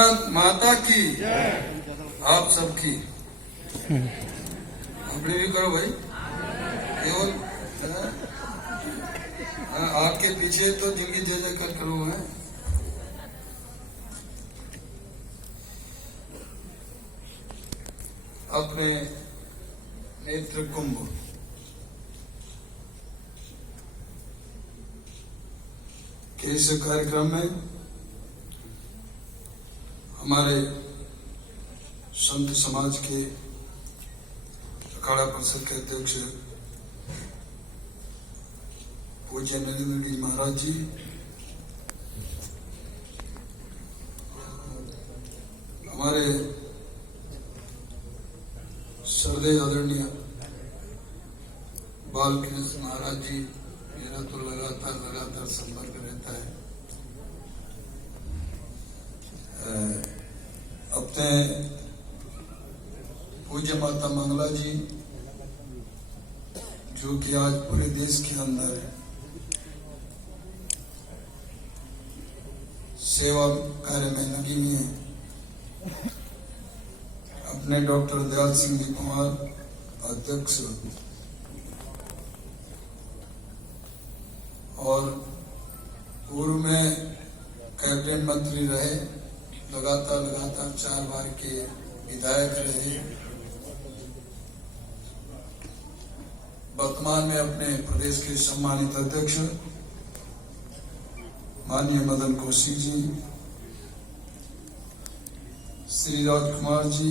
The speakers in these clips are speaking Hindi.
भारत माता की, आप सबकी। अपनी भी करो भाई, केवल आपके पीछे तो जिनकी जय जयकार करो है। अपने नेत्र कुंभ के इस कार्यक्रम में हमारे संत समाज के अखाड़ा परिषद के अध्यक्ष पूज्य नरेंद्र गिरी महाराज जी, हमारे श्रद्धेय आदरणीय बालकृष्ण महाराज जी, मेरा तो लगातार संपर्क रहता है। अपने पूज्य माता मंगला जी, जो कि आज पूरे देश के अंदर सेवा कार्य में लगी हुई है। अपने डॉक्टर दयाल सिंह जी कुमार अध्यक्ष और पूर्व में कैबिनेट मंत्री रहे, लगातार 4 बार के विधायक रहे, वर्तमान में अपने प्रदेश के सम्मानित अध्यक्ष माननीय मदन कौशिक जी, श्री राजकुमार जी,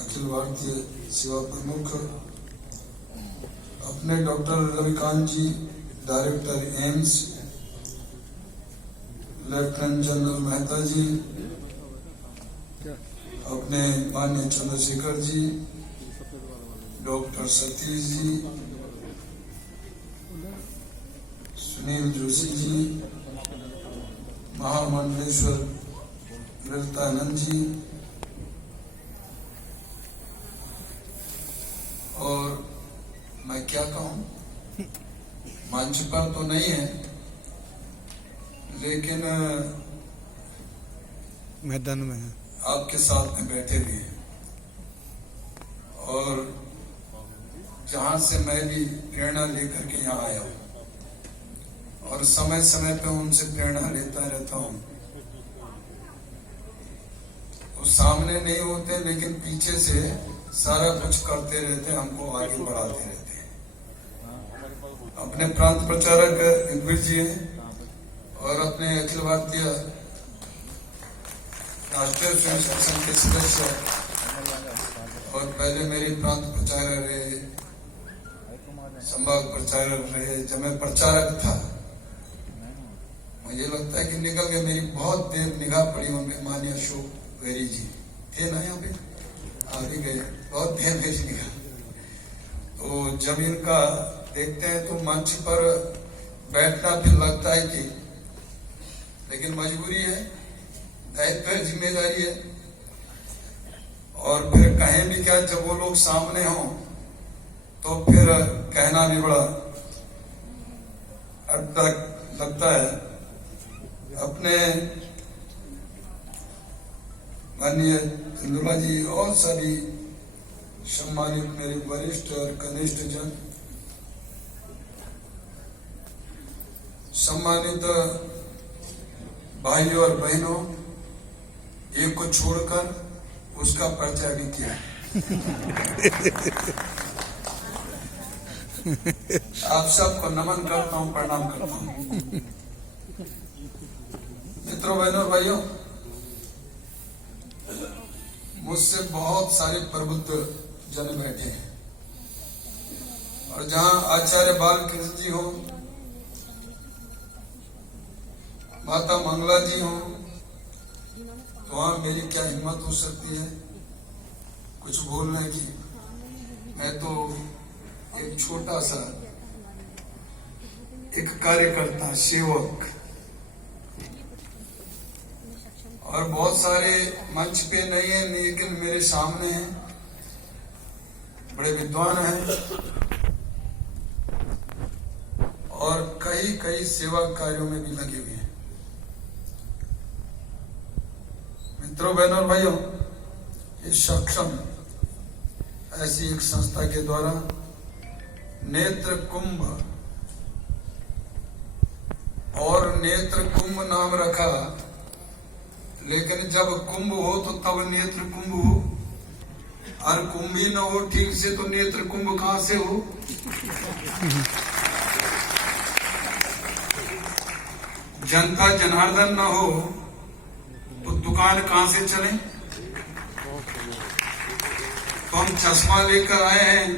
अखिल भारतीय सेवा प्रमुख, अपने doctor Ravikant ji, director AIIMS, lieutenant general Mehta ji, अपने माननीय चंद्रशेखर जी, डॉक्टर सतीश जी, सुनील जोशी जी, महामंडलेश्वर ललितानंद जी, और मैं क्या कहूं, मंच पर तो नहीं है लेकिन मैदान में है, आपके साथ में बैठे हुए हैं। और जहां से मैं भी प्रेरणा लेकर के यहाँ आया हूं और समय समय पे उनसे प्रेरणा लेता रहता हूं। वो सामने नहीं होते लेकिन पीछे से सारा कुछ करते रहते, हमको आगे बढ़ाते रहते हैं। अपने प्रांत प्रचारक इंद्र जी और अपने अखिल भारतीय राष्ट्रीय स्वयंसेवक संघ के सदस्य और पहले मेरे प्रांत प्रचारक रहे, संभाग प्रचारक रहे। जब मैं प्रचारक था मुझे लगता है कि निकल गए, मेरी बहुत देर निगाह पड़ी होंगे। माननीय अशोक वेरी जी थे ना यहाँ पे, आगे गए, बहुत देर मेरी निगाह। तो जब इनका देखते हैं तो मंच पर बैठना फिर लगता है कि, लेकिन मजबूरी है, दायित्व है, जिम्मेदारी है। और फिर कहें भी क्या, जब वो लोग सामने हों तो फिर कहना भी बड़ा अटक लगता है। अपने माननीय चंद्रमा जी और सभी सम्मानित मेरे वरिष्ठ और कनिष्ठ जन, सम्मानित भाइयों और बहनों, एक को छोड़कर उसका परिचय भी किया। आप सबको नमन करता हूं, प्रणाम करता हूं। मित्रों, बहनों, भाइयों, मुझसे बहुत सारे प्रबुद्ध जन बैठे हैं और जहां आचार्य बालकृष्ण जी हो, माता मंगला जी हो, तो वहां मेरी क्या हिम्मत हो सकती है कुछ बोलने की। मैं तो एक छोटा सा एक कार्यकर्ता, सेवक, और बहुत सारे मंच पे नहीं है लेकिन मेरे सामने हैं, बड़े विद्वान हैं और कई सेवा कार्यों में भी लगे हुए हैं। मित्रों, बहनों और भाइयों, इस सक्षम ऐसी एक संस्था के द्वारा नेत्र कुंभ और नेत्र कुंभ नाम रखा, लेकिन जब कुंभ हो तो तब नेत्र कुंभ हो, और कुंभ ही न हो ठीक से तो नेत्र कुंभ कहां से हो। जनता जनार्दन न हो तो दुकान कहां से चले। तो हम चश्मा लेकर आए हैं,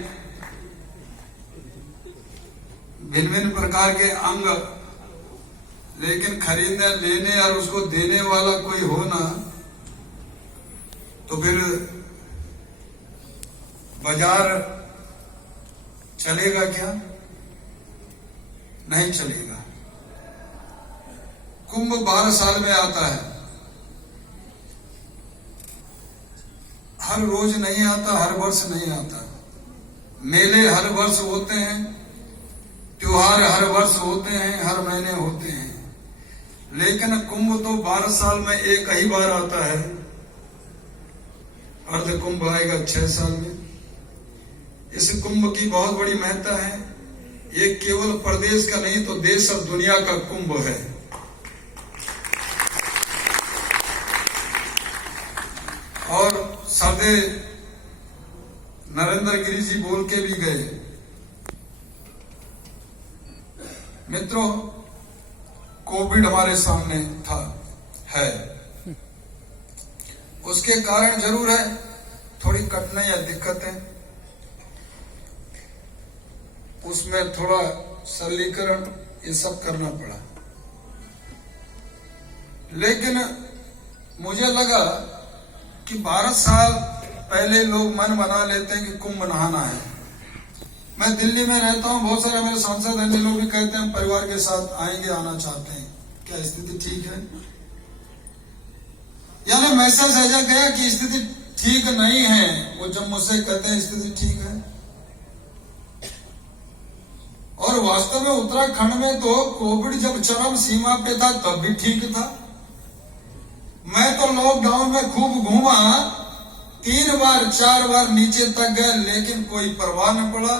भिन्न भिन्न प्रकार के अंग, लेकिन खरीदने लेने और उसको देने वाला कोई हो ना, तो फिर बाजार चलेगा क्या? नहीं चलेगा। कुंभ 12 साल में आता है, हर रोज नहीं आता, हर वर्ष नहीं आता। मेले हर वर्ष होते हैं, त्योहार हर वर्ष होते हैं, हर महीने होते हैं, लेकिन कुंभ तो 12 साल में एक ही बार आता है। अर्ध कुंभ आएगा 6 साल में। इस कुंभ की बहुत बड़ी महत्ता है। ये केवल प्रदेश का नहीं तो देश और दुनिया का कुंभ है। और सरदे नरेंद्र गिरी जी बोल के भी गए। मित्रों, कोविड हमारे सामने था, है, उसके कारण जरूर है थोड़ी कठिनाई या दिक्कतें, उसमें थोड़ा सरलीकरण ये सब करना पड़ा। लेकिन मुझे लगा कि 12 साल पहले लोग मन बना लेते हैं कि कुंभ नहाना है। मैं दिल्ली में रहता हूं, बहुत सारे मेरे सांसद हैं, लोग भी कहते हैं परिवार के साथ आएंगे, आना चाहते हैं। क्या स्थिति ठीक है? यानी मैसेज ऐसा गया कि स्थिति ठीक नहीं है। वो जब मुझसे कहते हैं स्थिति ठीक है, और वास्तव में उत्तराखंड में तो कोविड जब चरम सीमा पे था तब भी ठीक था। मैं तो लॉकडाउन में खूब घूमा, 3 बार 4 बार नीचे तक गए, लेकिन कोई परवाह न पड़ा,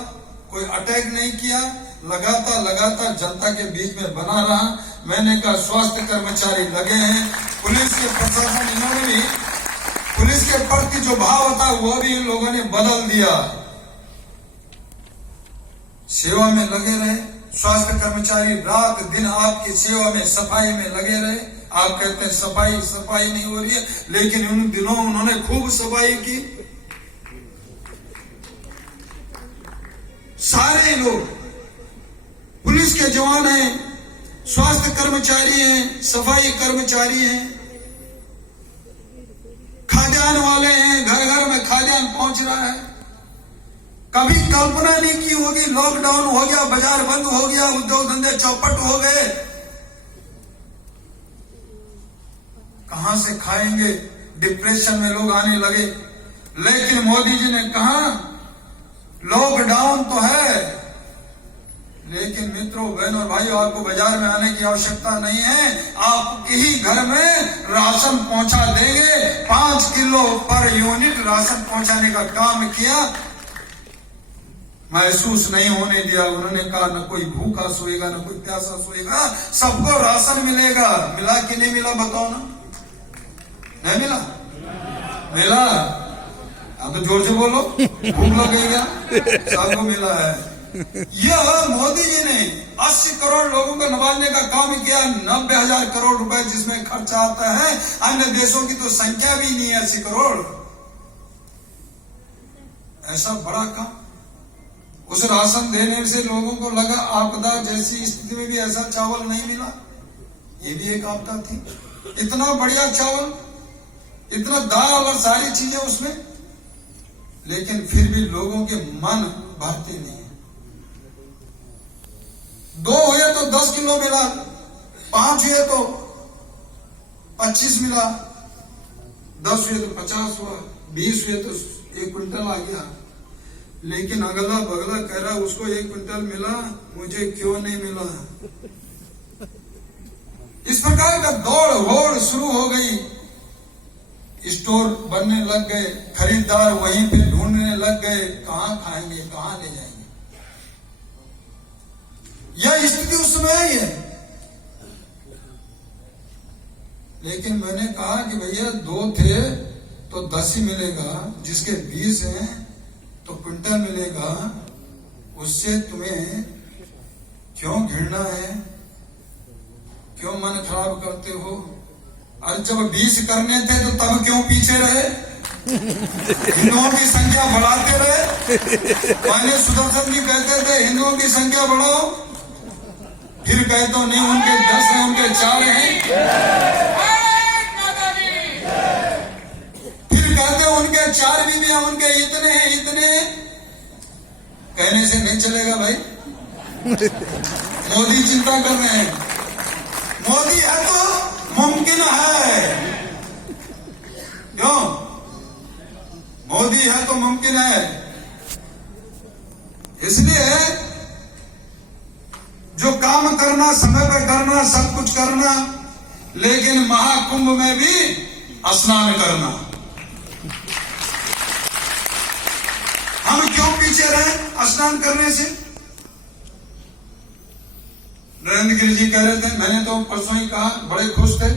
कोई अटैक नहीं किया। लगातार जनता के बीच में बना रहा। मैंने कहा स्वास्थ्य कर्मचारी लगे हैं, पुलिस के प्रशासन, इन्होंने भी पुलिस के प्रति जो भाव था वो भी इन लोगों ने बदल दिया। सेवा में लगे रहे स्वास्थ्य कर्मचारी, रात दिन आपकी सेवा में, सफाई में लगे रहे। आप कहते हैं सफाई नहीं हो रही है, लेकिन उन दिनों उन्होंने खूब सफाई की। सारे लोग, पुलिस के जवान हैं, स्वास्थ्य कर्मचारी हैं, सफाई कर्मचारी हैं, खाद्यान्न वाले हैं, घर घर में खाद्यान्न पहुंच रहा है। कभी कल्पना नहीं की होगी, लॉकडाउन हो गया, बाजार बंद हो गया, उद्योग धंधे चौपट हो गए, कहां से खाएंगे, डिप्रेशन में लोग आने लगे। लेकिन मोदी जी ने कहा लॉकडाउन तो है, लेकिन मित्रों, बहनों और भाइयों, आपको बाजार में आने की आवश्यकता नहीं है, आपके ही घर में राशन पहुंचा देंगे। 5 किलो पर यूनिट राशन पहुंचाने का काम किया, महसूस नहीं होने दिया। उन्होंने कहा न कोई भूखा सोएगा, न कोई प्यासा सोएगा, सबको राशन मिलेगा। मिला कि नहीं मिला बताओ ना? नहीं मिला? मिला? अब तो जोर से बोलो, भूख लग गई क्या? सबको मिला है। यह मोदी जी ने 80 करोड़ लोगों को नवाजने का काम किया। 90,000 करोड़ रुपए जिसमें खर्चा आता है, अन्य देशों की तो संख्या भी नहीं है 80 करोड़। ऐसा बड़ा काम। उस राशन देने से लोगों को लगा आपदा जैसी स्थिति में भी ऐसा चावल नहीं मिला, ये भी एक आपदा थी। इतना बढ़िया चावल, इतना दाल और सारी चीजें उसमें, लेकिन फिर भी लोगों के मन भरते नहीं। 2 हुए तो 10 किलो मिला, 5 हुए तो 25 मिला, 10 हुए तो 50 हुआ, 20 हुए तो 1 क्विंटल आ गया। लेकिन अगला बगला कह रहा उसको 1 क्विंटल मिला, मुझे क्यों नहीं मिला? इस प्रकार का दौड़ होड़ शुरू हो गई। स्टोर बनने लग गए, खरीदार वहीं पे ढूंढने लग गए, कहां खाएंगे, कहां ले जाएंगे। यह स्थिति उस समय आई है। लेकिन मैंने कहा कि भैया 2 थे तो 10 ही मिलेगा, जिसके 20 हैं तो क्विंटल मिलेगा, उससे तुम्हें क्यों घृणा है, क्यों मन खराब करते हो? और जब 20 करने थे तो तब क्यों पीछे रहे? हिंदुओं की संख्या बढ़ाते रहे। पहले सुदर्शन जी कहते थे हिंदुओं की संख्या बढ़ाओ, फिर कहते तो नहीं, उनके 10 हैं, उनके 4 हैं, फिर कहते उनके 4 बीवी हैं, उनके इतने हैं, इतने हैं। कहने से नहीं चलेगा भाई। मोदी चिंता कर रहे हैं, मोदी है तो मुमकिन है। क्यों? मोदी है तो मुमकिन है। इसलिए जो काम करना, समय पर करना, सब कुछ करना, लेकिन महाकुंभ में भी स्नान करना। हम क्यों पीछे रहे स्नान करने से? नरेंद्र गिरी जी कह रहे थे, मैंने तो परसों ही कहा, बड़े खुश थे।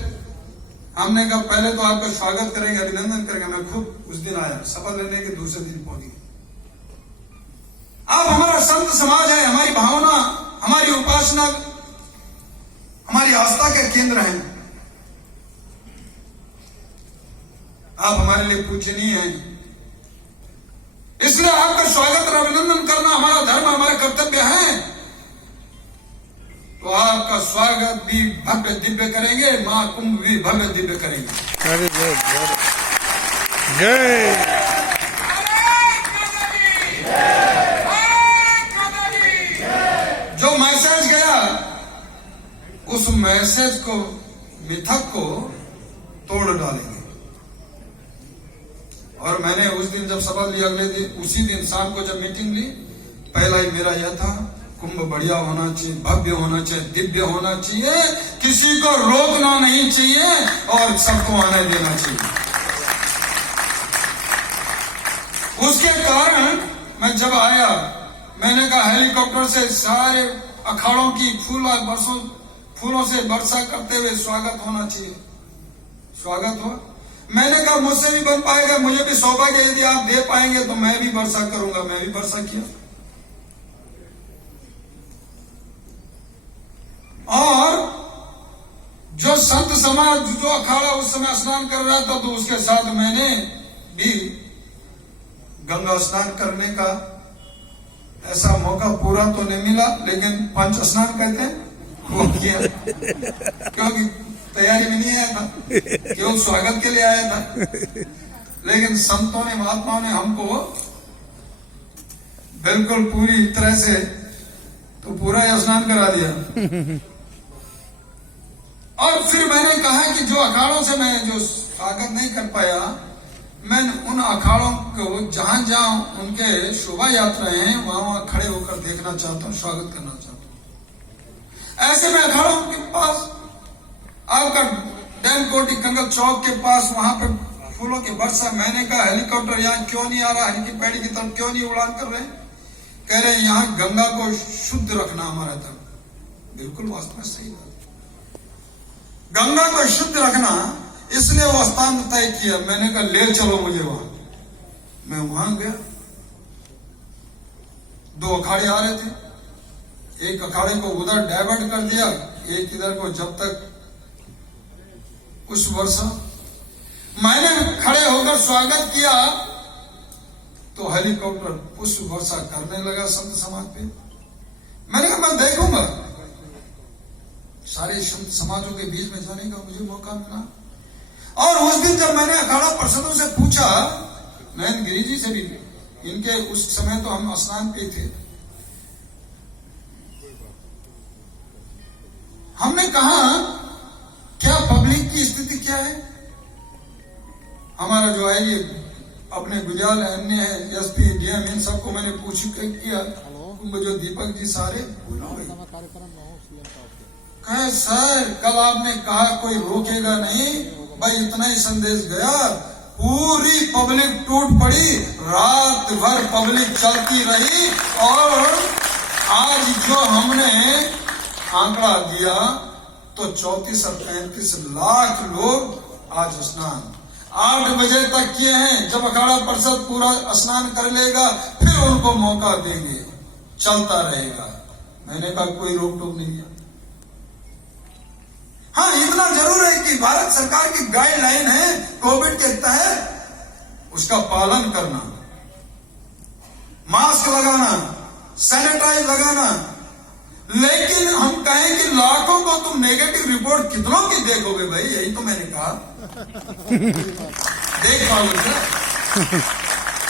हमने कहा पहले तो आपका स्वागत करेंगे, अभिनंदन करेंगे। मैं खुद उस दिन आया, शपथ लेने के दूसरे दिन पहुंच गया। आप हमारा संत समाज है, हमारी भावना, हमारी उपासना, हमारी आस्था के केंद्र हैं। आप हमारे लिए पूजनीय हैं, इसलिए आपका स्वागत और अभिनंदन करना हमारा धर्म, हमारा कर्तव्य है। तो आपका स्वागत भी भव्य दिव्य करेंगे, महाकुंभ भी भव्य दिव्य करेंगे। जय। जो मैसेज गया, उस मैसेज को, मिथक को तोड़ डालेंगे। और मैंने उस दिन जब शपथ लिया, अगले दिन, उसी दिन शाम को जब मीटिंग ली, पहला ही मेरा यह था, कुंभ बढ़िया होना चाहिए, भव्य होना चाहिए, दिव्य होना चाहिए, किसी को रोकना नहीं चाहिए और सबको आने देना चाहिए। उसके कारण मैं जब आया, मैंने कहा हेलीकॉप्टर से सारे अखाड़ों की फूलों से वर्षा करते हुए स्वागत होना चाहिए। स्वागत हुआ। मैंने कहा मुझसे भी बन पाएगा, मुझे भी सौभाग्य, यदि आप दे पाएंगे तो मैं भी वर्षा करूंगा। मैं भी वर्षा किया। और जो संत समाज, जो अखाड़ा उस समय स्नान कर रहा था, तो उसके साथ मैंने भी गंगा स्नान करने का ऐसा मौका पूरा तो नहीं मिला, लेकिन पंच स्नान कहते हैं वो किया, क्योंकि तैयारी में नहीं आया था, केवल स्वागत के लिए आया था। लेकिन संतों ने, महात्माओं ने हमको बिल्कुल पूरी तरह से तो पूरा स्नान करा दिया। और फिर मैंने कहा कि जो अखाड़ों से मैं जो स्वागत नहीं कर पाया, मैं उन अखाड़ों को जहां जहां उनके शोभा यात्राएं हैं, वहां खड़े होकर देखना चाहता हूं, स्वागत करना चाहता हूं। ऐसे में अखाड़ों के पास, आपका डैम कोटी कंगल चौक के पास, वहां पर फूलों की वर्षा। मैंने कहा हेलीकॉप्टर यहाँ क्यों नहीं आ रहा, हल्की पैड़ी की तरफ क्यों नहीं उड़ान कर रहे? कह रहे यहाँ गंगा को शुद्ध रखना हमारा धर्म। बिल्कुल वास्तव में सही बात। गंगा को शुद्ध रखना, इसलिए वो स्थान तय किया। मैंने कहा ले चलो मुझे वहां। मैं वहां गया, 2 अखाड़े आ रहे थे। एक अखाड़े को उधर डाइवर्ट कर दिया, एक इधर को, जब तक उस वर्षा मैंने खड़े होकर स्वागत किया तो हेलीकॉप्टर पुष्प वर्षा करने लगा संत समाज पे। मैंने कहा मैं देखूंगा। सारे संत समाजों के बीच में जाने का मुझे मौका मिला। और उस दिन जब मैंने अखाड़ा पार्षदों से पूछा, नरेंद्र गिरी जी से भी, इनके उस समय तो हम स्नान पे थे, हमने कहा क्या पब्लिक की स्थिति क्या है? हमारा जो है ये अपने गुजराल अन्य है, एसपी, डीएम, इन सबको मैंने पूछ किया, जो दीपक जी सारे कहे सर कल आपने कहा कोई रोकेगा नहीं, भाई इतना ही संदेश गया, पूरी पब्लिक टूट पड़ी, रात भर पब्लिक चलती रही और आज जो हमने आंकड़ा दिया तो 34 और 35 लाख लोग आज स्नान 8 बजे तक किए हैं। जब अखाड़ा परिषद पूरा स्नान कर लेगा फिर उनको मौका देंगे, चलता रहेगा। मैंने कहा कोई रोक टोक नहीं है। हाँ, इतना जरूर है कि भारत सरकार की गाइडलाइन है कोविड के तहत, उसका पालन करना, मास्क लगाना, सैनिटाइज लगाना। लेकिन हम कहें कि लाखों को तुम नेगेटिव रिपोर्ट कितनों की देखोगे भाई? यही तो मैंने कहा। देख पाओगे क्या?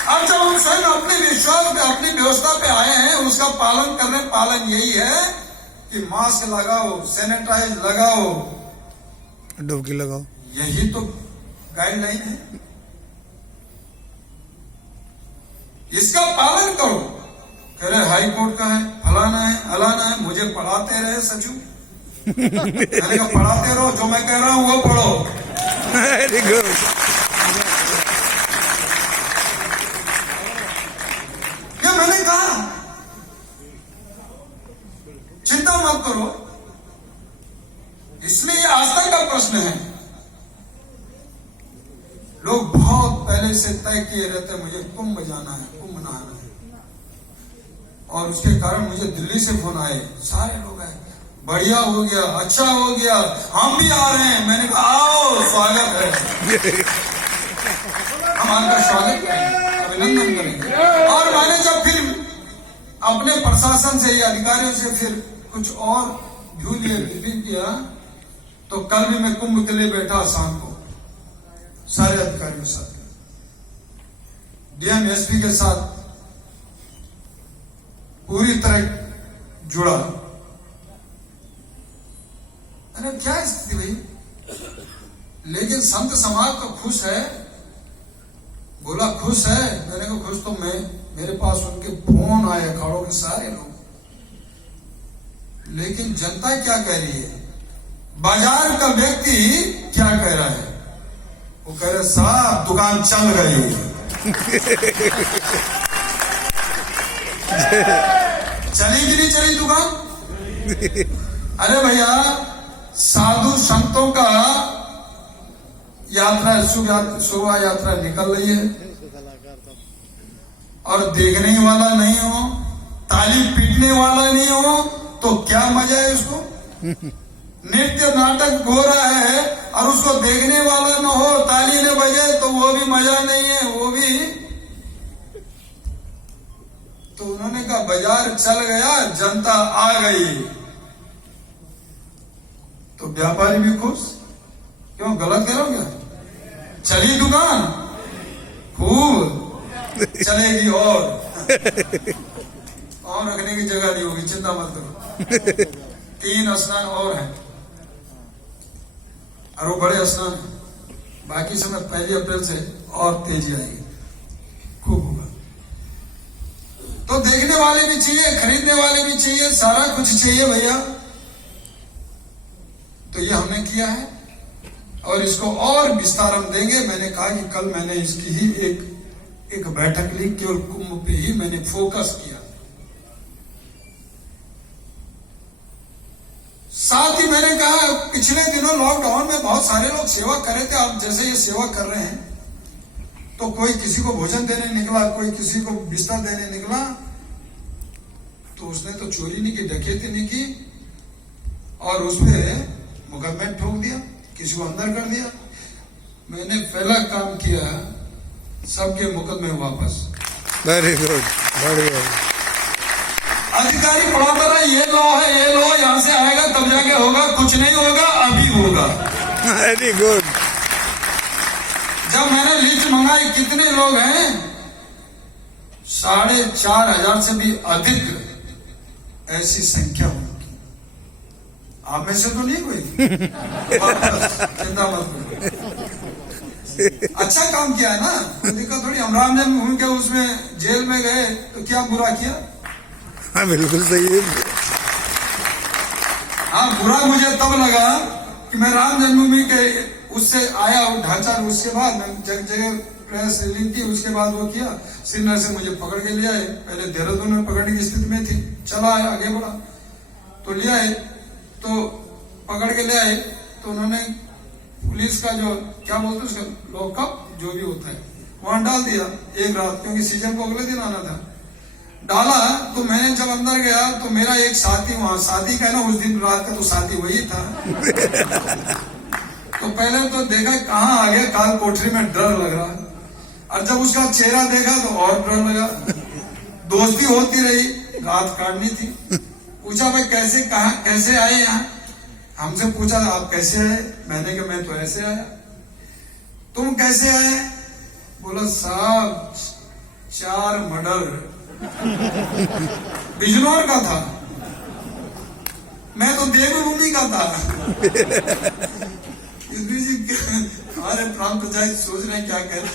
अब जब हम स्वयं अपने विश्वास पे, अपनी व्यवस्था पे आए हैं, उसका पालन कर रहे हैं। पालन यही है कि मास्क लगाओ, सैनिटाइज लगाओ, डुबकी लगाओ, यही तो गाइडलाइन है। इसका पालन करो। कह रहे हाई कोर्ट का है, फलाना है, अलाना है। मुझे पढ़ाते रहे सचू। मैंने कहा पढ़ाते रहो, जो मैं कह रहा हूं वो पढ़ो। Very good. ये मैंने कहा चिंता मत करो। इसलिए ये आस्था का प्रश्न है। लोग बहुत पहले से तय किए रहते, मुझे कुंभ जाना है, कुंभ नहाना है। और उसके कारण मुझे दिल्ली से फोन आए, सारे लोग आए, बढ़िया हो गया, अच्छा हो गया, हम भी आ रहे हैं। मैंने कहा आओ, स्वागत है। हम आपका स्वागत करेंगे, अभिनंदन करेंगे। और मैंने जब फिर अपने प्रशासन से या अधिकारियों से फिर कुछ और व्यू लिए, ब्रीफिंग किया, तो कल भी मैं कुंभ के लिए बैठा शाम को सारे अधिकारियों के साथ, डीएम एसपी के साथ पूरी तरह जुड़ा। अरे क्या स्थिति भाई? लेकिन संत समाज तो खुश है। बोला खुश है? मैंने कहा खुश तो मैं, मेरे पास उनके फोन आए अखाड़ों के सारे लोग। लेकिन जनता क्या कह रही है? बाजार का व्यक्ति क्या कह रहा है? वो कह रहे साहब दुकान चल गई। चली कि नहीं चली दुकान? अरे भैया, साधु संतों का यात्रा, शोभा यात्रा निकल रही है और देखने वाला नहीं हो, ताली पीटने वाला नहीं हो तो क्या मजा है उसको? नृत्य नाटक हो रहा है और उसको देखने वाला न हो, ताली न बजे तो वो भी मजा नहीं है। वो भी तो उन्होंने कहा बाजार चल गया, जनता आ गई, तो व्यापारी भी खुश। क्यों गलत कह रहा हूं क्या? चली दुकान खूब चलेगी और रखने की जगह नहीं होगी, चिंता मत करो। 3 स्नान और हैं और वो बड़े स्नान है। बाकी समय 1 अप्रैल से और तेजी आएगी, खूब होगा। तो देखने वाले भी चाहिए, खरीदने वाले भी चाहिए, सारा कुछ चाहिए भैया। तो ये हमने किया है और इसको और विस्तार हम देंगे। मैंने कहा कि कल मैंने इसकी ही एक बैठक ली, केवल कुंभ पे ही मैंने फोकस किया। साथ ही मैंने कहा पिछले दिनों लॉकडाउन में बहुत सारे लोग सेवा कर रहे थे। आप जैसे ये सेवा कर रहे हैं, तो कोई किसी को भोजन देने निकला, कोई किसी को बिस्तर देने निकला, तो उसने तो चोरी नहीं की, डकैती नहीं की और उसपे मुकदमे ठोक दिया, किसी को अंदर कर दिया। मैंने पहला काम किया, सबके मुकदमे वापस। वेरी गुड, बढ़िया। अधिकारी पढ़ाता रहा, ये लो है, ये लो, यहां से आएगा तब जाके होगा, कुछ नहीं होगा, अभी होगा। Very good. जब मैंने लिस्ट मंगाई, कितने लोग हैं? 4,500 से भी अधिक ऐसी संख्या होगी। आप में से तो नहीं कोई? चिंता मत करो, अच्छा काम किया है ना, कोई दिक्कत थोड़ी। हम राम जन्मभूमि के उसमें जेल में गए तो क्या बुरा किया? हाँ बिल्कुल सही है। हाँ, बुरा मुझे तब लगा कि मैं राम जन्मभूमि के उससे आया वो ढांचा, उसके बाद जगह जगह प्रेस ली थी। उसके बाद वो किया, श्रीनगर से मुझे पकड़ के ले आए। पहले देहरादून में पकड़ने की स्थिति में थी, चला आया, आगे बढ़ा तो ले आए, तो पकड़ के ले आए तो उन्होंने पुलिस का जो क्या बोलते उसका लॉकअप जो भी होता है वहां डाल दिया एक रात, क्योंकि सीजन को अगले दिन आना था। डाला तो मैंने जब अंदर गया तो मेरा एक साथी वहां, साथी का ना उस दिन रात का तो साथी वही था। तो पहले तो देखा कहाँ आ गया, काल कोठरी में डर लग रहा, और जब उसका चेहरा देखा तो और डर लगा। दोस्ती होती रही, रात काटनी थी। पूछा भाई कैसे, कहा कैसे आए यहाँ? हमसे पूछा आप कैसे आए? मैंने कहा मैं तो ऐसे आया। तुम कैसे आए? बोला साहब 4 मर्डर बिजनौर का था, मैं तो देवभूमि का था। हमारे प्रांत पंचायत सोच रहे हैं क्या कह रहे।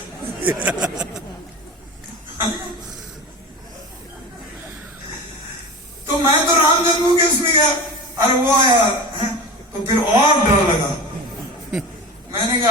तो मैं तो राम जन्मभूमि के उसमें गया, अरे वो आया तो फिर और डर लगा। मैंने कहा